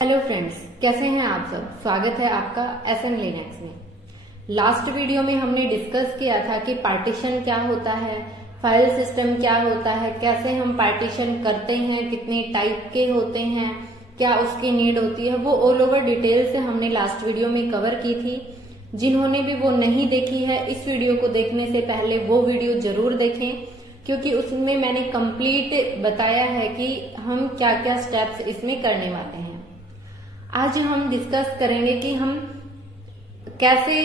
Hello friends, कैसे हैं आप सब। स्वागत है आपका SN लिनक्स में। लास्ट वीडियो में हमने डिस्कस किया था कि पार्टीशन क्या होता है, फाइल सिस्टम क्या होता है, कैसे हम पार्टीशन करते हैं, कितने टाइप के होते हैं, क्या उसकी नीड होती है, वो ऑल ओवर डिटेल से हमने लास्ट वीडियो में कवर की थी। जिन्होंने भी वो नहीं देखी है, इस वीडियो को देखने से पहले वो वीडियो जरूर देखें, क्योंकि उसमें मैंने कंप्लीट बताया है कि हम क्या क्या स्टेप्स इसमें करने वाले हैं। आज हम डिस्कस करेंगे कि हम कैसे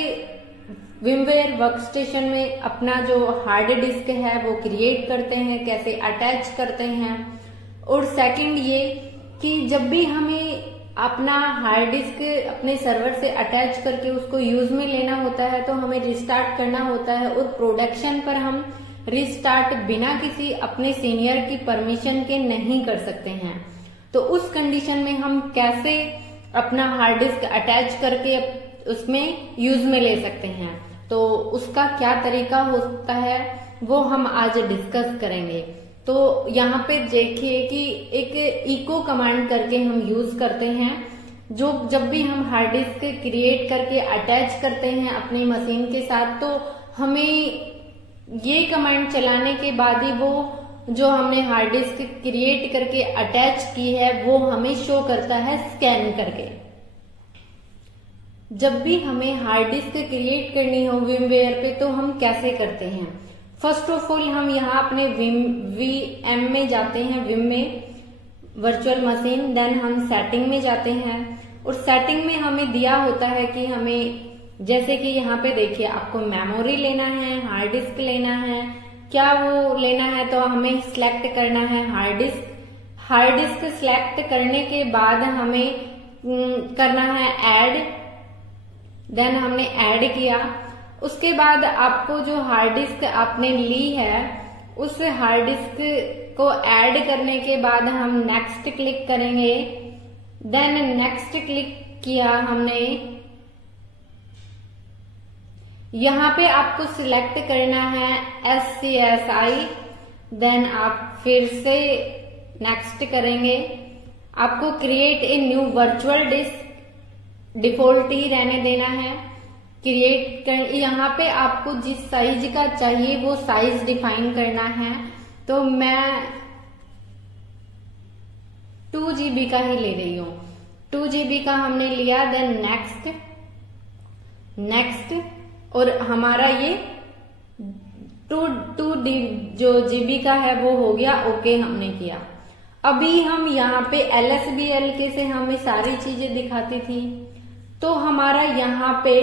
विमवेयर वर्कस्टेशन में अपना जो हार्ड डिस्क है वो क्रिएट करते हैं, कैसे अटैच करते हैं। और सेकंड ये कि जब भी हमें अपना हार्ड डिस्क अपने सर्वर से अटैच करके उसको यूज में लेना होता है तो हमें रिस्टार्ट करना होता है, और प्रोडक्शन पर हम रिस्टार्ट बिना किसी अपने सीनियर की परमिशन के नहीं कर सकते हैं। तो उस कंडीशन में हम कैसे अपना हार्ड डिस्क अटैच करके उसमें यूज में ले सकते हैं, तो उसका क्या तरीका होता है वो हम आज डिस्कस करेंगे। तो यहाँ पे देखिए कि एक इको कमांड करके हम यूज करते हैं, जो जब भी हम हार्ड डिस्क क्रिएट करके अटैच करते हैं अपनी मशीन के साथ, तो हमें ये कमांड चलाने के बाद ही वो जो हमने हार्ड डिस्क क्रिएट करके अटैच की है वो हमें शो करता है स्कैन करके। जब भी हमें हार्ड डिस्क क्रिएट करनी हो विमवेयर पे तो हम कैसे करते हैं। फर्स्ट ऑफ ऑल हम यहाँ अपने VM में जाते हैं, विम में वर्चुअल मशीन, देन हम सेटिंग में जाते हैं। और सेटिंग में हमें दिया होता है कि हमें, जैसे कि यहाँ पे देखिए, आपको मेमोरी लेना है, हार्ड डिस्क लेना है, क्या वो लेना है, तो हमें सिलेक्ट करना है hard disk. Hard disk select करने के बाद हमें करना है ऐड, देन हमने ऐड किया। उसके बाद आपको जो हार्ड डिस्क आपने ली है उस हार्ड डिस्क को ऐड करने के बाद हम नेक्स्ट क्लिक करेंगे। देन नेक्स्ट क्लिक किया हमने, यहाँ पे आपको सिलेक्ट करना है SCSI, देन आप फिर से नेक्स्ट करेंगे। आपको create a new virtual disk default ही रहने देना है। क्रिएट कर, यहाँ पे आपको जिस साइज का चाहिए वो साइज डिफाइन करना है। तो मैं 2 GB का ही ले रही हूँ, 2 GB का हमने लिया। देन नेक्स्ट, और हमारा ये 2 जो GB का है वो हो गया, ओके हमने किया। अभी हम यहाँ पे LSBLK से हमें सारी चीजें दिखाती थी, तो हमारा यहाँ पे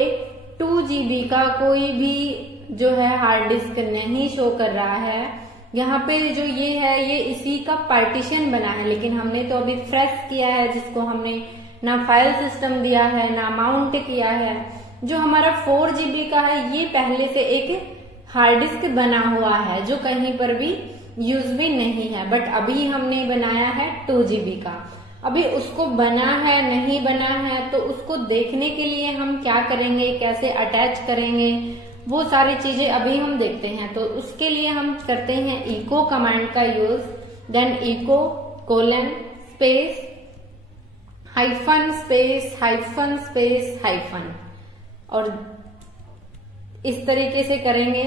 2 GB का कोई भी जो है हार्ड डिस्क नहीं शो कर रहा है। यहाँ पे जो ये है ये इसी का पार्टीशन बना है, लेकिन हमने तो अभी फ्रेश किया है, जिसको हमने ना फाइल सिस्टम दिया है ना माउंट किया है। जो हमारा 4 GB का है ये पहले से एक हार्ड डिस्क बना हुआ है जो कहीं पर भी यूज भी नहीं है, बट अभी हमने बनाया है 2 GB का। अभी उसको बना है नहीं बना है, तो उसको देखने के लिए हम क्या करेंगे, कैसे अटैच करेंगे, वो सारी चीजें अभी हम देखते हैं। तो उसके लिए हम करते हैं इको कमांड का use. Then echo colon space hyphen space hyphen space hyphen, और इस तरीके से करेंगे।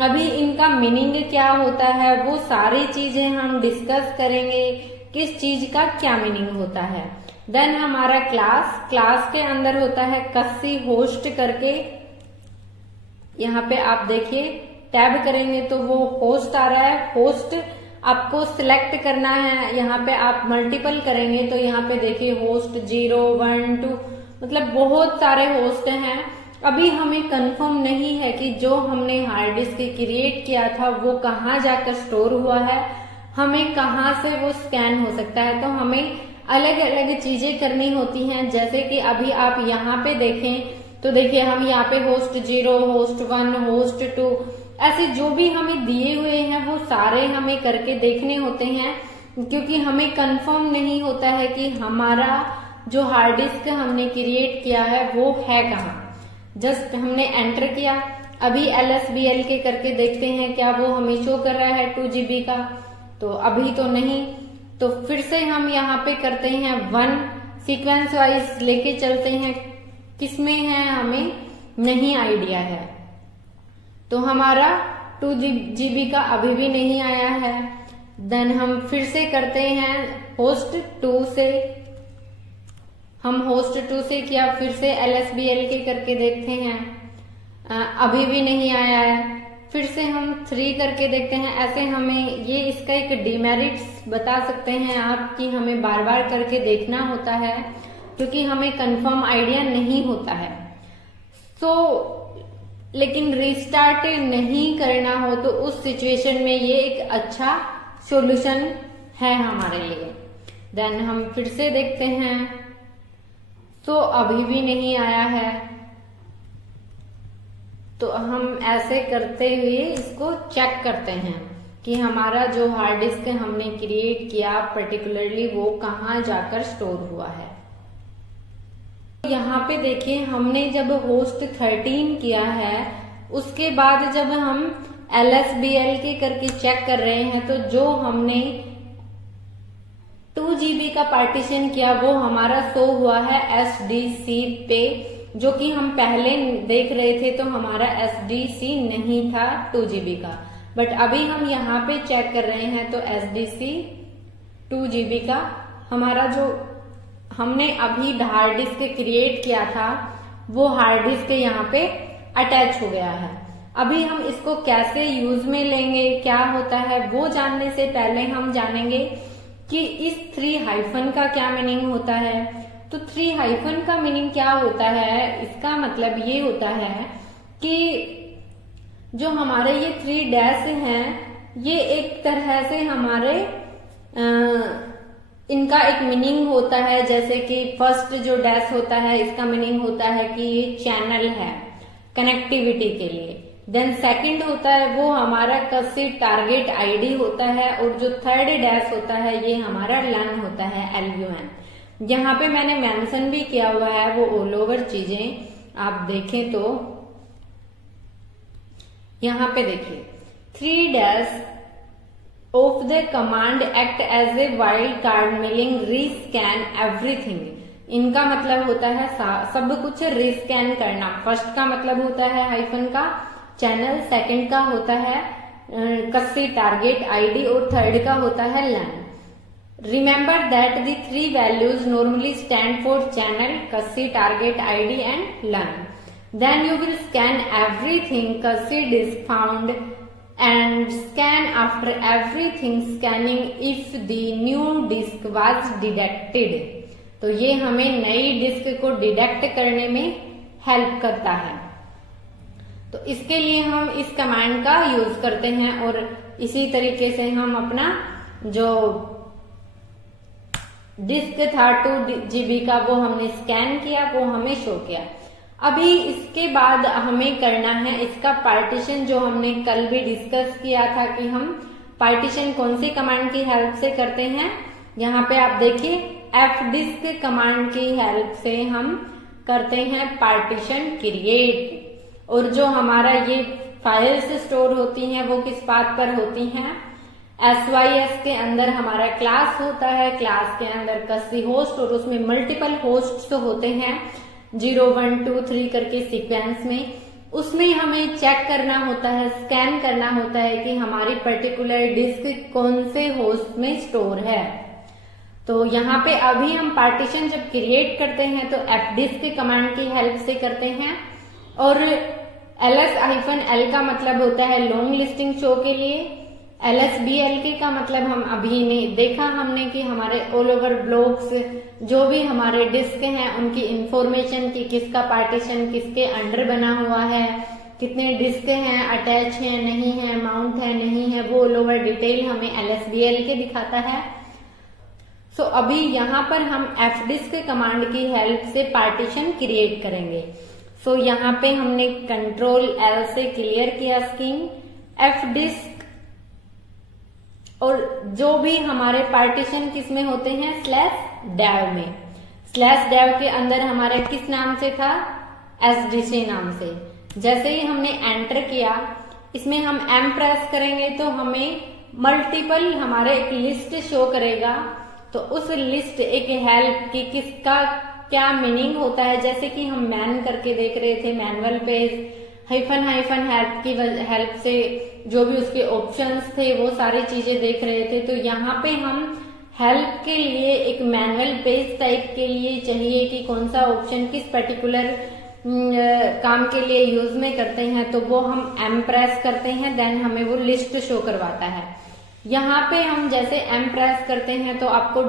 अभी इनका मीनिंग क्या होता है वो सारी चीजें हम डिस्कस करेंगे, किस चीज का क्या मीनिंग होता है। देन हमारा क्लास के अंदर होता है कस्सी होस्ट करके। यहाँ पे आप देखिए टैब करेंगे तो वो होस्ट आ रहा है। होस्ट आपको सिलेक्ट करना है, यहाँ पे आप मल्टीपल करेंगे तो यहाँ पे देखिए होस्ट 0, 1, 2, मतलब बहुत सारे होस्ट हैं। अभी हमें कंफर्म नहीं है कि जो हमने हार्ड डिस्क क्रिएट किया था वो कहाँ जाकर स्टोर हुआ है, हमें कहाँ से वो स्कैन हो सकता है। तो हमें अलग अलग चीजें करनी होती हैं। जैसे कि अभी आप यहाँ पे देखें तो देखिए हम यहाँ पे होस्ट 0, होस्ट 1, होस्ट 2, ऐसे जो भी हमें दिए हुए हैं वो सारे हमें करके देखने होते हैं, क्योंकि हमें कंफर्म नहीं होता है कि हमारा जो हार्ड डिस्क हमने क्रिएट किया है वो है कहाँ। जस्ट हमने एंटर किया, अभी LSBLK करके देखते हैं क्या वो हमें शो कर रहा है 2 GB का, तो अभी तो नहीं। तो फिर से हम यहाँ पे करते हैं 1 सीक्वेंस वाइज लेके चलते हैं, किसमें है हमें नहीं आइडिया है। तो हमारा 2 GB का अभी भी नहीं आया है। देन हम फिर से करते हैं होस्ट 2 से, हम होस्ट 2 से किया, फिर से LSBL के करके देखते हैं, अभी भी नहीं आया है। फिर से हम 3 करके देखते हैं। ऐसे हमें ये इसका एक डिमेरिट्स बता सकते हैं आप कि हमें बार बार करके देखना होता है क्योंकि हमें कंफर्म आइडिया नहीं होता है। लेकिन रिस्टार्ट नहीं करना हो तो उस सिचुएशन में ये एक अच्छा सॉल्यूशन है हमारे लिए। देन हम फिर से देखते हैं, तो अभी भी नहीं आया है। तो हम ऐसे करते हुए इसको चेक करते हैं कि हमारा जो हार्ड डिस्क हमने क्रिएट किया पर्टिकुलरली वो कहाँ जाकर स्टोर हुआ है। यहाँ पे देखिए हमने जब होस्ट 13 किया है उसके बाद जब हम LSBL के करके चेक कर रहे हैं तो जो हमने 2 GB का पार्टीशन किया वो हमारा शो हुआ है SDC पे, जो कि हम पहले देख रहे थे तो हमारा SDC नहीं था 2 GB का। बट अभी हम यहाँ पे चेक कर रहे हैं तो SDC 2 GB का हमारा जो हमने अभी हार्ड डिस्क क्रिएट किया था वो हार्ड डिस्क यहाँ पे अटैच हो गया है। अभी हम इसको कैसे यूज में लेंगे, क्या होता है, वो जानने से पहले हम जानेंगे कि इस 3 का क्या मीनिंग होता है। तो 3 का मीनिंग क्या होता है, इसका मतलब ये होता है कि जो हमारे ये 3 डैश हैं ये एक तरह से हमारे इनका एक मीनिंग होता है। जैसे कि फर्स्ट जो डैश होता है इसका मीनिंग होता है कि ये चैनल है कनेक्टिविटी के लिए। देन सेकंड होता है वो हमारा कसी टारगेट आईडी होता है, और जो थर्ड डैश होता है ये हमारा LUN होता है, LUN। यहाँ पे मैंने मेंशन भी किया हुआ है वो ऑल ओवर चीजें आप देखें तो यहाँ पे देखिए 3 dash of the command act as a wildcard meaning rescan everything. इनका मतलब होता है सब कुछ रीस्कैन करना। फर्स्ट का मतलब होता है हाइफन का चैनल, सेकंड का होता है कस्सी टारगेट आईडी और थर्ड का होता है LUN। Remember that the 3 values normally stand for channel, SCSI target ID and LUN। Then you will scan everything SCSI disk found and scan after everything scanning if the new disk was detected। तो ये हमें नई disc को detect करने में help करता है। तो इसके लिए हम इस कमांड का यूज करते हैं और इसी तरीके से हम अपना जो डिस्क था 2 GB का वो हमने स्कैन किया, वो हमें शो किया। अभी इसके बाद हमें करना है इसका पार्टीशन, जो हमने कल भी डिस्कस किया था कि हम पार्टीशन कौन सी कमांड की हेल्प से करते हैं। यहाँ पे आप देखिए fdisk कमांड की हेल्प से हम करते हैं पार्टीशन क्रिएट। और जो हमारा ये फाइल्स स्टोर होती हैं वो किस बात पर होती हैं, SYS के अंदर हमारा क्लास होता है, क्लास के अंदर कस्सी होस्ट और उसमें मल्टीपल होस्ट होते हैं 0 1 2 3 करके सीक्वेंस में। उसमें हमें चेक करना होता है, स्कैन करना होता है कि हमारी पर्टिकुलर डिस्क कौन से होस्ट में स्टोर है। तो यहाँ पे अभी हम पार्टीशन जब क्रिएट करते हैं तो fdisk कमांड की हेल्प से करते हैं। और ls-l का मतलब होता है लॉन्ग लिस्टिंग शो के लिए। LSBL का मतलब हम अभी नहीं देखा हमने कि हमारे ऑल ओवर ब्लॉक्स जो भी हमारे डिस्क हैं उनकी इंफॉर्मेशन की किसका पार्टीशन किसके अंडर बना हुआ है, कितने डिस्क हैं, अटैच है नहीं है, माउंट है नहीं है, वो ऑल ओवर डिटेल हमें LSBL के दिखाता है। सो अभी यहाँ पर हम fdisk कमांड की हेल्प से पार्टीशन क्रिएट करेंगे। सो यहाँ पे हमने कंट्रोल L से क्लियर किया स्क्रीन, fdisk और जो भी हमारे पार्टीशन किस में होते हैं /dev में। /dev के अंदर हमारा किस नाम से था, SDC नाम से। जैसे ही हमने एंटर किया इसमें हम M प्रेस करेंगे तो हमें मल्टीपल हमारे एक लिस्ट शो करेगा तो उस लिस्ट एक हेल्प की किसका क्या मीनिंग होता है, जैसे कि हम मैन करके देख रहे थे मैनुअल पेज, हाइफन हेल्प की हेल्प से जो भी उसके ऑप्शंस थे वो सारी चीजें देख रहे थे। तो यहाँ पे हम हेल्प के लिए एक मैनुअल पेज टाइप के लिए चाहिए कि कौन सा ऑप्शन किस पर्टिकुलर काम के लिए यूज में करते हैं, तो वो हम एम प्रेस करते हैं, देन हमें वो लिस्ट शो करवाता है। यहाँ पे हम जैसे एम प्रेस करते हैं तो आपको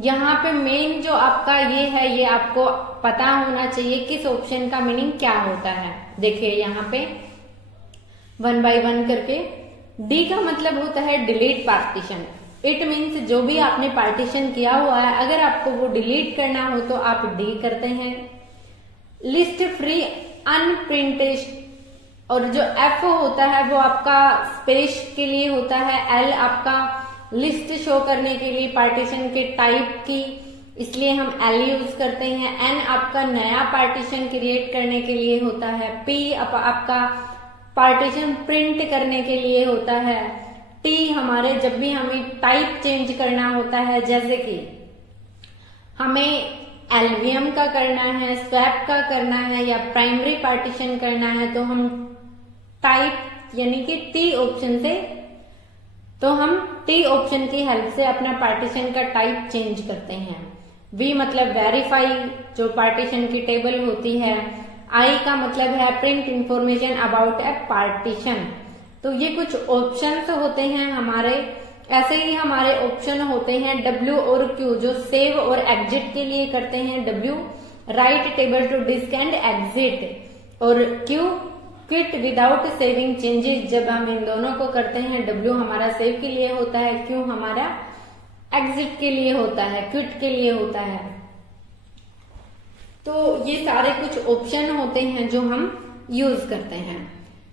यहाँ पे मेन जो आपका ये है, ये आपको पता होना चाहिए किस ऑप्शन का मीनिंग क्या होता है। देखिए यहाँ पे 1 बाय 1 करके डी का मतलब होता है डिलीट पार्टीशन। इट मीन्स जो भी आपने पार्टीशन किया हुआ है अगर आपको वो डिलीट करना हो तो आप डी करते हैं। लिस्ट फ्री अनप्रिंटेड, और जो एफ होता है वो आपका स्पेस के लिए होता है, एल आपका लिस्ट शो करने के लिए पार्टीशन के टाइप की, इसलिए हम एल यूज करते हैं। एन आपका नया पार्टीशन क्रिएट करने के लिए होता है। पी आपका पार्टीशन प्रिंट करने के लिए होता है। टी हमारे जब भी हमें टाइप चेंज करना होता है, जैसे कि हमें एलवीएम का करना है, स्वैप का करना है या प्राइमरी पार्टीशन करना है, तो हम टाइप यानी कि टी ऑप्शन से, तो हम टी ऑप्शन की हेल्प से अपना पार्टीशन का टाइप चेंज करते हैं। वी मतलब वेरीफाई, जो पार्टीशन की टेबल होती है। आई का मतलब है print information about A partition. तो ये कुछ ऑप्शंस होते हैं हमारे। ऐसे ही हमारे ऑप्शन होते हैं डब्ल्यू और क्यू, जो सेव और एग्जिट के लिए करते हैं। W write table to disk and exit, और Q quit without saving changes. जब हम इन दोनों को करते हैं, डब्ल्यू हमारा सेव के लिए होता है, क्यू हमारा एग्जिट के लिए होता है, क्विट के लिए होता है। तो ये सारे कुछ ऑप्शन होते हैं जो हम यूज करते हैं।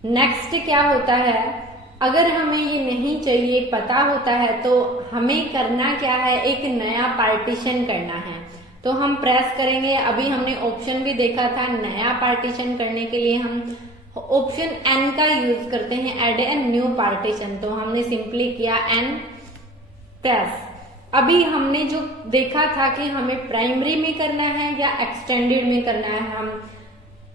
नेक्स्ट क्या होता है, अगर हमें ये नहीं चाहिए, पता होता है, तो हमें करना क्या है, एक नया पार्टीशन करना है। तो हम प्रेस करेंगे। अभी हमने ऑप्शन भी देखा था, नया पार्टीशन करने के लिए हम ऑप्शन एन का यूज करते हैं, एड ए न्यू पार्टीशन। तो हमने सिंपली किया एन प्रेस। अभी हमने जो देखा था कि हमें प्राइमरी में करना है या एक्सटेंडेड में करना है, हम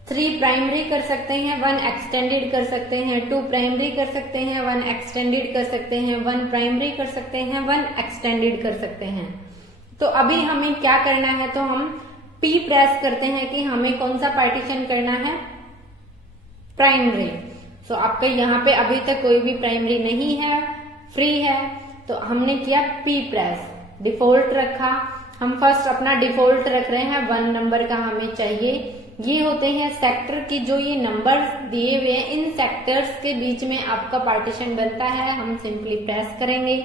3 प्राइमरी कर सकते हैं, 1 एक्सटेंडेड कर सकते हैं, 2 प्राइमरी कर सकते हैं, 1 एक्सटेंडेड कर सकते हैं, 1 प्राइमरी कर सकते हैं, 1 एक्सटेंडेड कर सकते हैं। तो अभी हमें क्या करना है, तो हम P प्रेस करते हैं कि हमें कौन सा पार्टीशन करना है, प्राइमरी। तो आपके यहाँ पे अभी तक कोई भी प्राइमरी नहीं है, फ्री है, तो हमने किया P प्रेस, डिफॉल्ट रखा। हम फर्स्ट अपना डिफॉल्ट रख रहे हैं, 1 नंबर का हमें चाहिए। ये होते हैं सेक्टर की, जो ये नंबर दिए हुए हैं, इन सेक्टर्स के बीच में आपका पार्टीशन बनता है। हम सिंपली प्रेस करेंगे।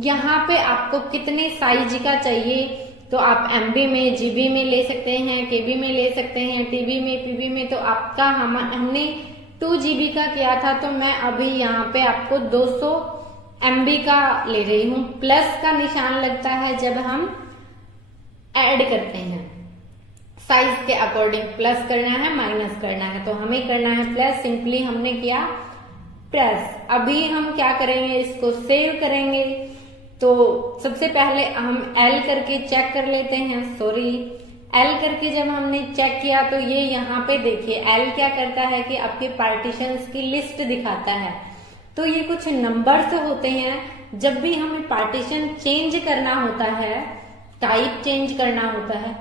यहाँ पे आपको कितने साइज का चाहिए, तो आप एमबी में, जीबी में ले सकते हैं, केबी में ले सकते हैं, टीबी में, पीबी में। तो आपका हमने 2 जीबी का किया था, तो मैं अभी यहाँ पे आपको 200 एमबी का ले रही हूँ। प्लस का निशान लगता है जब हम ऐड करते हैं, साइज के अकॉर्डिंग प्लस करना है, माइनस करना है, तो हमें करना है प्लस। सिंपली हमने किया प्रेस। अभी हम क्या करेंगे, इसको सेव करेंगे। तो सबसे पहले हम एल करके चेक कर लेते हैं। सॉरी, एल करके जब हमने चेक किया तो ये यहाँ पे देखिए एल क्या करता है कि आपके पार्टीशंस की लिस्ट दिखाता है। तो ये कुछ नंबर्स होते हैं। जब भी हमें पार्टीशन चेंज करना होता है, टाइप चेंज करना होता है,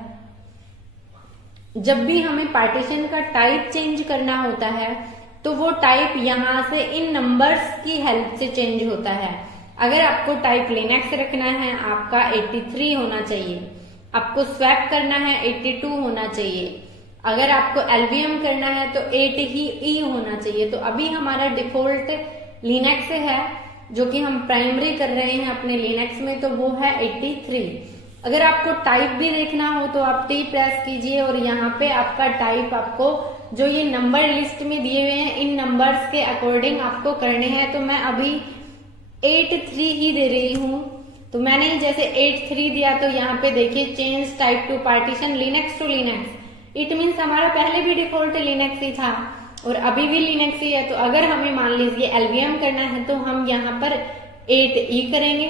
जब भी हमें पार्टीशन का टाइप चेंज करना होता है, तो वो टाइप यहाँ से इन नंबर्स की हेल्प से चेंज होता है। अगर आपको टाइप लिनक्स रखना है, आपका 83 होना चाहिए। आपको स्वैप करना है, 82 होना चाहिए। अगर आपको एलवीएम करना है तो 8 ही ई होना चाहिए। तो अभी हमारा डिफॉल्ट लिनक्स है, जो कि हम प्राइमरी कर रहे हैं अपने लिनक्स में, तो वो है 83। अगर आपको टाइप भी देखना हो तो आप टी प्रेस कीजिए, और यहाँ पे आपका टाइप आपको जो ये नंबर लिस्ट में दिए हुए हैं, इन नंबर्स के अकॉर्डिंग आपको करने हैं। तो मैं अभी 83 ही दे रही हूँ। तो मैंने जैसे 83 दिया, तो यहाँ पे देखिए change type to partition Linux to Linux. It means हमारा पहले भी डिफॉल्ट लिनक्स ही था और अभी भी लिनक्स ही है। तो अगर हमें मान लीजिए एलवीएम करना है, तो हम यहाँ पर 8E करेंगे।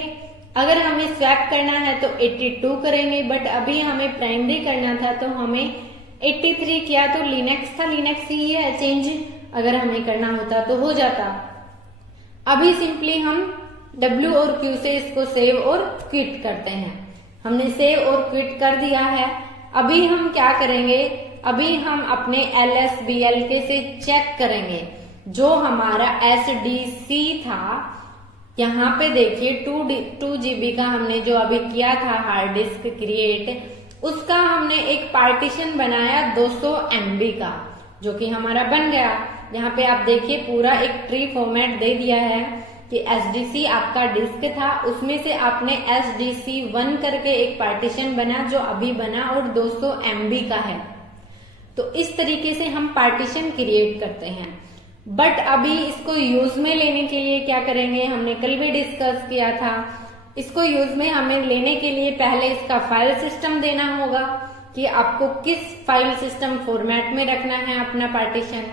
अगर हमें स्वैप करना है तो 82 करेंगे, बट अभी हमें प्राइमरी करना था तो हमें 83 किया, तो लिनक्स था, लिनक्स ही है, चेंज अगर हमें करना होता तो हो जाता। अभी सिंपली हम W और Q से इसको सेव और क्विट करते हैं। हमने सेव और क्विट कर दिया है। अभी हम क्या करेंगे, अभी हम अपने LSBLK से चेक करेंगे जो हमारा SDC था। यहाँ पे देखिए 2 GB का हमने जो अभी किया था हार्ड डिस्क क्रिएट, उसका हमने एक पार्टीशन बनाया 200 MB का, जो कि हमारा बन गया। यहाँ पे आप देखिए पूरा एक ट्री फॉर्मेट दे दिया है कि SDC आपका डिस्क था, उसमें से आपने SDC1 करके एक पार्टीशन बना जो अभी बना और 200 MB का है। तो इस तरीके से हम पार्टीशन क्रिएट करते हैं। बट अभी इसको यूज में लेने के लिए क्या करेंगे, हमने कल भी डिस्कस किया था, इसको यूज में हमें लेने के लिए पहले इसका फाइल सिस्टम देना होगा कि आपको किस फाइल सिस्टम फॉर्मेट में रखना है अपना पार्टीशन।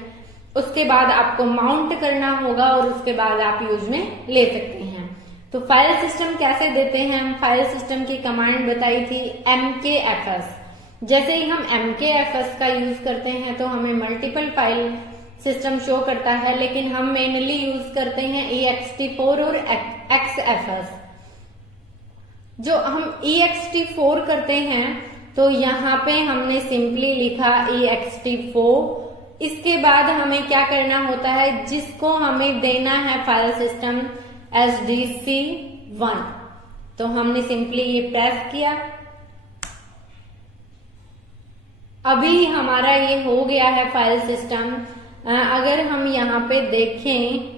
उसके बाद आपको माउंट करना होगा और उसके बाद आप यूज में ले सकते हैं। तो फाइल सिस्टम कैसे देते हैं, हम फाइल सिस्टम की कमांड बताई थी MKFS। जैसे ही हम MKFS का यूज करते हैं तो हमें मल्टीपल फाइल सिस्टम शो करता है, लेकिन हम मेनली यूज करते हैं ext4 और XFS। जो हम ext4 करते हैं तो यहाँ पे हमने सिंपली लिखा ext4। इसके बाद हमें क्या करना होता है, जिसको हमें देना है फाइल सिस्टम SDC1, तो हमने सिंपली ये प्रेस किया। अभी हमारा ये हो गया है फाइल सिस्टम। अगर हम यहाँ पे देखें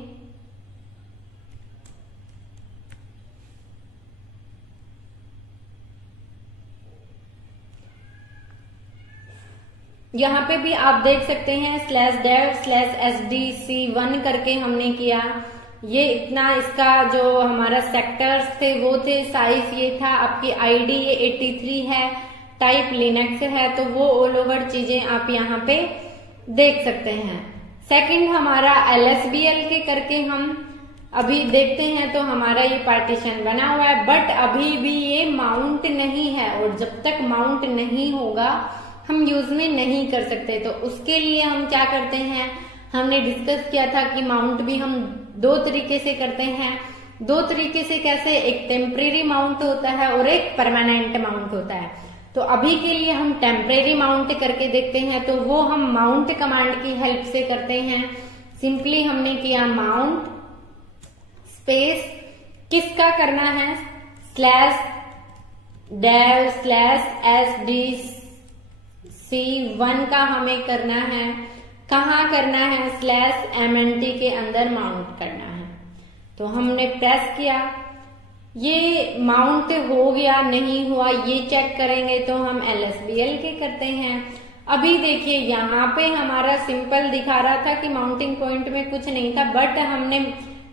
यहाँ पे भी आप देख सकते हैं /dev/SDC1 करके हमने किया। ये इतना इसका जो हमारा सेक्टर्स थे वो थे, साइज ये था, आपकी आईडी ये 83 है, टाइप लिनक्स है, तो वो ऑल ओवर चीजें आप यहाँ पे देख सकते हैं। सेकंड हमारा LSBLK करके हम अभी देखते हैं तो हमारा ये पार्टीशन बना हुआ है, बट अभी भी ये माउंट नहीं है और जब तक माउंट नहीं होगा हम यूज में नहीं कर सकते। तो उसके लिए हम क्या करते हैं, हमने डिस्कस किया था कि माउंट भी हम 2 तरीके से करते हैं। 2 तरीके से कैसे, एक टेम्परेरी माउंट होता है और एक परमानेंट माउंट होता है। तो अभी के लिए हम टेम्परेरी माउंट करके देखते हैं, तो वो हम माउंट कमांड की हेल्प से करते हैं। सिंपली हमने किया माउंट स्पेस, किसका करना है, /dev/SDC1 का हमें करना है। कहाँ करना है, /MNT के अंदर माउंट करना है। तो हमने प्रेस किया, ये माउंट हो गया नहीं हुआ ये चेक करेंगे तो हम LSBLK करते हैं। अभी देखिए यहाँ पे हमारा सिंपल दिखा रहा था कि माउंटिंग पॉइंट में कुछ नहीं था, बट हमने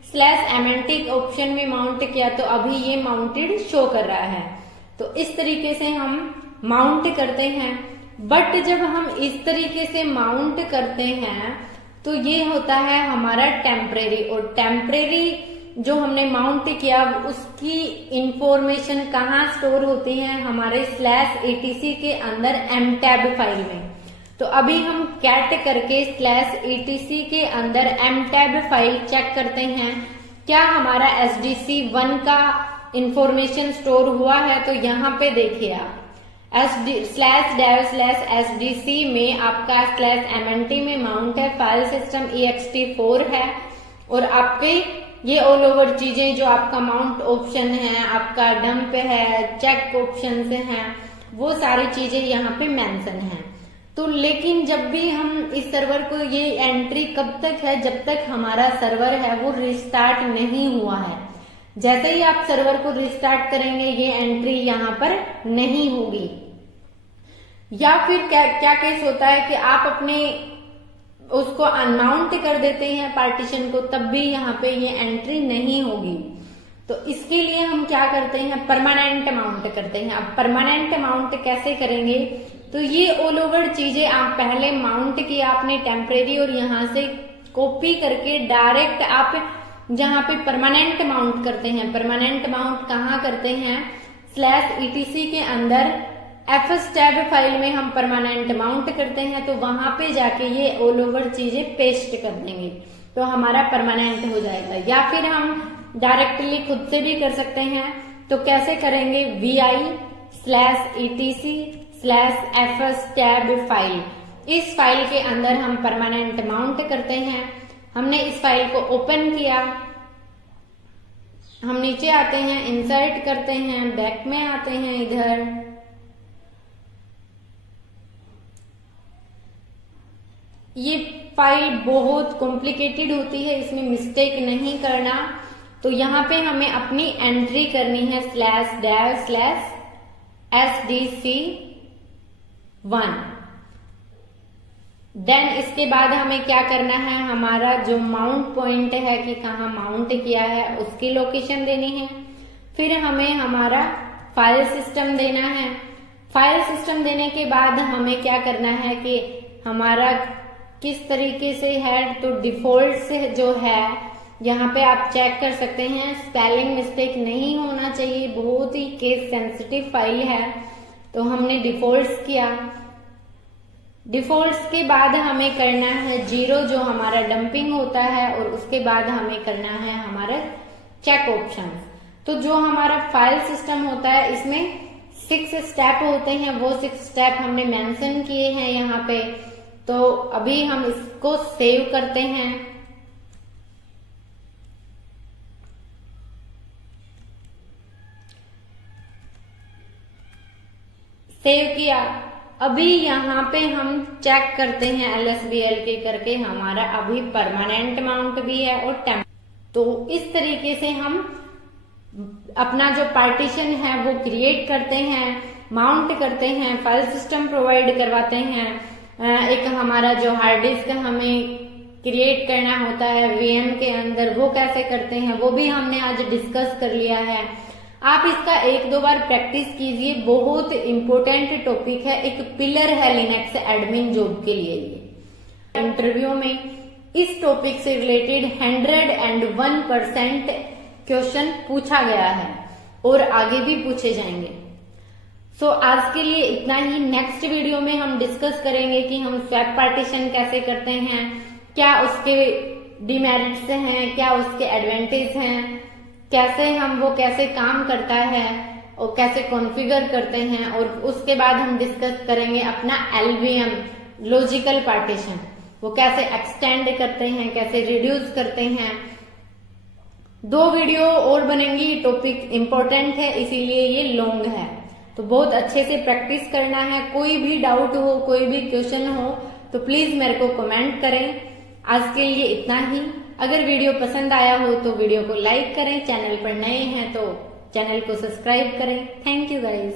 /MNT ऑप्शन में माउंट किया तो अभी ये माउंटेड शो कर रहा है। तो इस तरीके से हम माउंट करते हैं। बट जब हम इस तरीके से माउंट करते हैं तो ये होता है हमारा टेम्परेरी, और टेम्परेरी जो हमने माउंट किया उसकी इंफॉर्मेशन कहाँ स्टोर होती है, हमारे /etc के अंदर mtab फाइल में। तो अभी हम कैट करके /etc के अंदर mtab फाइल चेक करते हैं क्या हमारा SDC1 का इंफॉर्मेशन स्टोर हुआ है। तो यहाँ पे देखिए आप /dev/SDC में आपका /MNT में माउंट है, फाइल सिस्टम ext4 है, और आपके ये ऑल ओवर चीजें जो आपका माउंट ऑप्शन है, आपका डंप है, चेक ऑप्शन है, वो सारी चीजें यहाँ पे मेंशन है। तो लेकिन जब भी हम इस सर्वर को, ये एंट्री कब तक है, जब तक हमारा सर्वर है वो रिस्टार्ट नहीं हुआ है। जैसे ही आप सर्वर को रिस्टार्ट करेंगे ये एंट्री यहाँ पर नहीं होगी। या फिर क्या केस होता है कि आप अपने उसको अनमाउंट कर देते हैं पार्टीशन को, तब भी यहाँ पे ये एंट्री नहीं होगी। तो इसके लिए हम क्या करते हैं, परमानेंट माउंट करते हैं। अब परमानेंट माउंट कैसे करेंगे, तो ये ऑल ओवर चीजें आप पहले माउंट किया आपने टेम्परेरी, और यहाँ से कॉपी करके डायरेक्ट आप जहां पे परमानेंट माउंट करते हैं। परमानेंट माउंट कहाँ करते हैं? /etc के अंदर fs टैब फाइल में हम परमानेंट माउंट करते हैं, तो वहां पे जाके ये ऑल ओवर चीजें पेस्ट कर देंगे तो हमारा परमानेंट हो जाएगा। या फिर हम डायरेक्टली खुद से भी कर सकते हैं। तो कैसे करेंगे? vi/etc/fs टैब फाइल, इस फाइल के अंदर हम परमानेंट माउंट करते हैं। हमने इस फाइल को ओपन किया, हम नीचे आते हैं, इंसर्ट करते हैं, बैक में आते हैं, इधर ये फाइल बहुत कॉम्प्लिकेटेड होती है, इसमें मिस्टेक नहीं करना। तो यहाँ पे हमें अपनी एंट्री करनी है /dev/sdc1। देन इसके बाद हमें क्या करना है? हमारा जो माउंट पॉइंट है कि कहाँ माउंट किया है उसकी लोकेशन देनी है। फिर हमें हमारा फाइल सिस्टम देना है। फाइल सिस्टम देने के बाद हमें क्या करना है कि हमारा किस तरीके से है, तो डिफॉल्ट से जो है यहाँ पे आप चेक कर सकते हैं, स्पेलिंग मिस्टेक नहीं होना चाहिए, बहुत ही केस सेंसिटिव फाइल है। तो हमने डिफॉल्ट्स किया। डिफॉल्ट्स के बाद हमें करना है 0 जो हमारा डंपिंग होता है, और उसके बाद हमें करना है हमारा चेक ऑप्शन। तो जो हमारा फाइल सिस्टम होता है इसमें 6 स्टेप होते हैं, वो 6 स्टेप हमने मेंशन किए हैं यहाँ पे। तो अभी हम इसको सेव करते हैं। सेव किया। अभी यहाँ पे हम चेक करते हैं LSBL के करके, हमारा अभी परमानेंट माउंट भी है और टेम्प। तो इस तरीके से हम अपना जो पार्टीशन है वो क्रिएट करते हैं, माउंट करते हैं, फाइल सिस्टम प्रोवाइड करवाते हैं। एक हमारा जो हार्ड डिस्क हमें क्रिएट करना होता है VM के अंदर, वो कैसे करते हैं वो भी हमने आज डिस्कस कर लिया है। आप इसका 1-2 बार प्रैक्टिस कीजिए, बहुत इंपॉर्टेंट टॉपिक है, एक पिलर है लिनक्स एडमिन जॉब के लिए। इंटरव्यू में इस टॉपिक से रिलेटेड 101% क्वेश्चन पूछा गया है और आगे भी पूछे जाएंगे। सो आज के लिए इतना ही। नेक्स्ट वीडियो में हम डिस्कस करेंगे कि हम स्वैप पार्टीशन कैसे करते हैं, क्या उसके डिमेरिट्स हैं, क्या उसके एडवांटेज हैं, कैसे हम वो कैसे काम करता है और कैसे कॉन्फ़िगर करते हैं। और उसके बाद हम डिस्कस करेंगे अपना LVM लॉजिकल पार्टीशन, वो कैसे एक्सटेंड करते हैं, कैसे रिड्यूस करते हैं। 2 वीडियो और बनेंगी, टॉपिक इंपॉर्टेंट है इसीलिए ये लॉन्ग है, तो बहुत अच्छे से प्रैक्टिस करना है। कोई भी डाउट हो, कोई भी क्वेश्चन हो तो प्लीज मेरे को कमेंट करें। आज के लिए इतना ही। अगर वीडियो पसंद आया हो तो वीडियो को लाइक करें, चैनल पर नए हैं तो चैनल को सब्सक्राइब करें। Thank you guys.